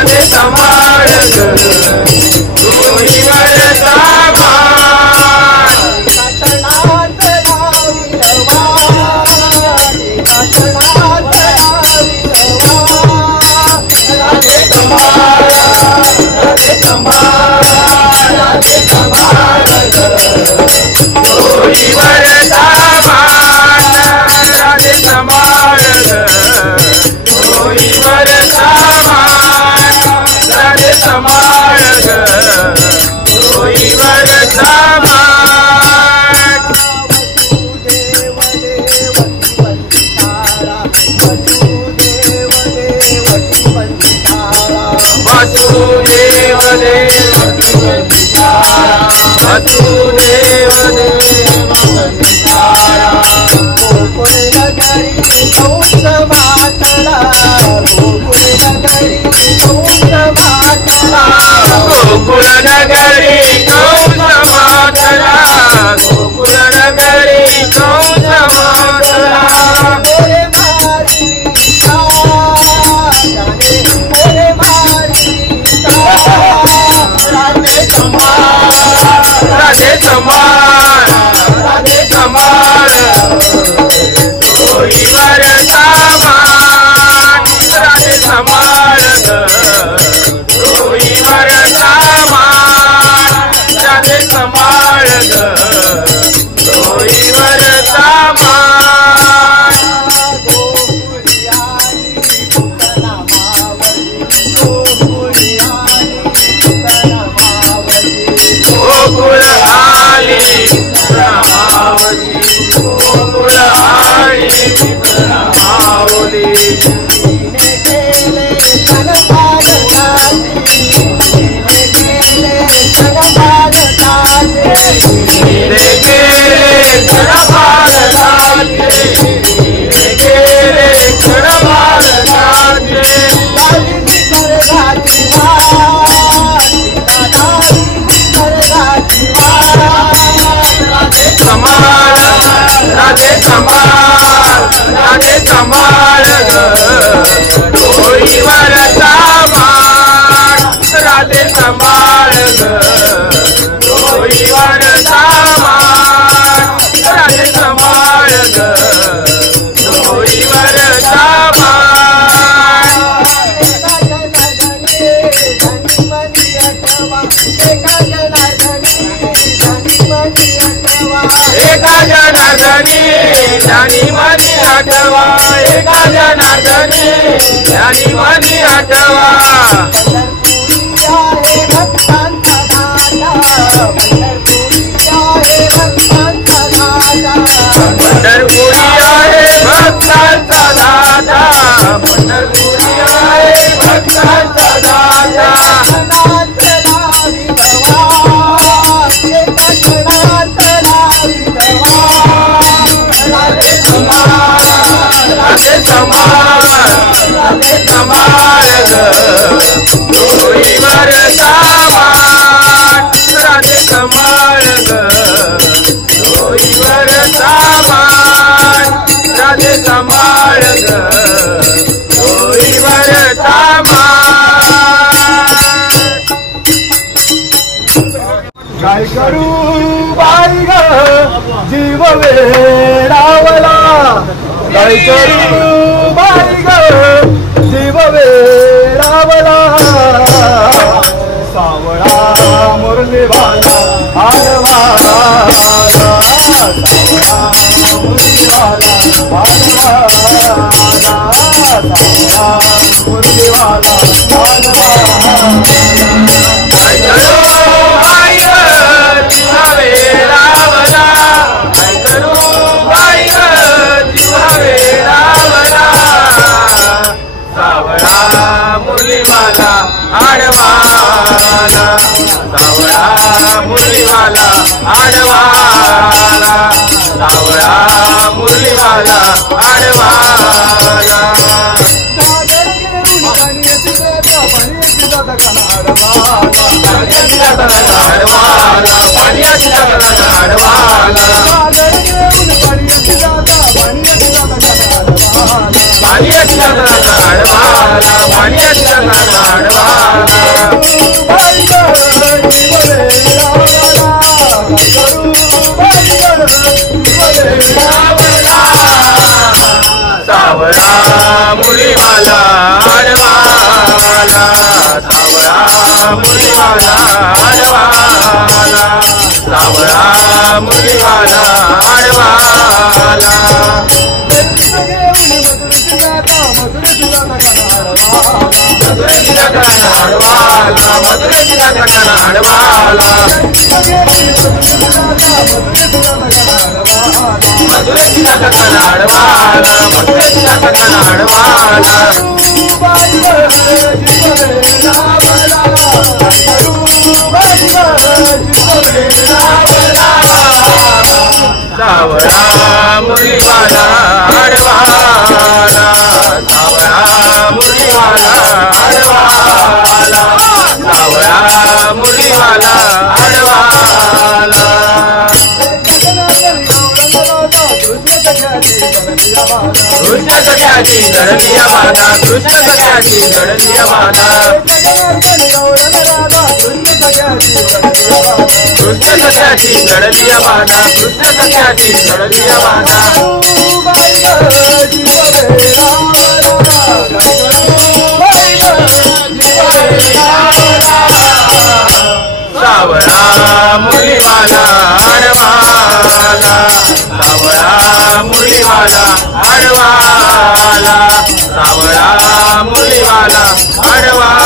राधे संभाळ डोईवर सामान राधे संभाळ राधे संभाळ राधे संभाळ डोईवर सामान राधे संभाळ डोईवर सामान राधे संभाळ डोईवर सामान वसुदेव देवकी वंदितारा वसुदेव देवकी वंदितारा गोकुळ नगरी कंस मातला गोकुळ नगरी कंस मातला गोकुळ नगरी कंस मातला गोकुळ नगरी कंस मातला मोरे मारी मोरे मारी राधे संभाळ राधे संभाळ राधे संभाळ डोईवर सामान राधे संभाळ डोईवर सामान राधे संभाळ डोईवर सामान गोकुळ आली रमावती गोकुळ आली रमावती तिने केले जनभारताचे तिने केले जनभारताचे तिने केले जनभारताचे तिने केले जनभारताचे लाली स्वर्गाची राधे संभाळ राधे संभाळ राधे संभाळ डोईवर सामान राधे संभाळ डोईवर सामान राधे संभाळ डोईवर सामान एका जनार्दनी ज्ञानी मनी आठवा एका जनार्दनी ज्ञानी मनी आठवा पंढरपुरी आहे भक्तांचा दाता पंढरपुरी आहे भक्तांचा दाता राधे संभाळ राधे संभाळ डोईवर सामान राधे संभाळ डोईवर सामान राधे संभाळ डोईवर सामान काय करू बाई ग जीव वेडावला काय करू बाई ग जीव वेडावला सावळा मुरलीवाला आडवाला सावळा मुरलीवाला आडवाला सावळा मुरलीवाला आडवाला मुरलीवाला आडवाला सावळा मुरलीवाला आडवाला सावळा मुरलीवाला आडवाला पाणी आडवाला मधुरेच्या कथन आडवाला मधुरेच्या कथन आडवाला सावळा मुरलीवाला आडवाला सावळा मुरलीवाला आडवाला सावळा मुरलीवाला आडवाला कृष्ण सख्याची जडलिया माता कृष्ण सख्याची जडलिया माता कृष्ण सख्याची जडलिया माता कृष्ण सख्याची जडलिया माता सावळा मुरलीवाला आडवाला सावळा मुरलीवाला आडवाला सावळा मुरलीवाला आडवाला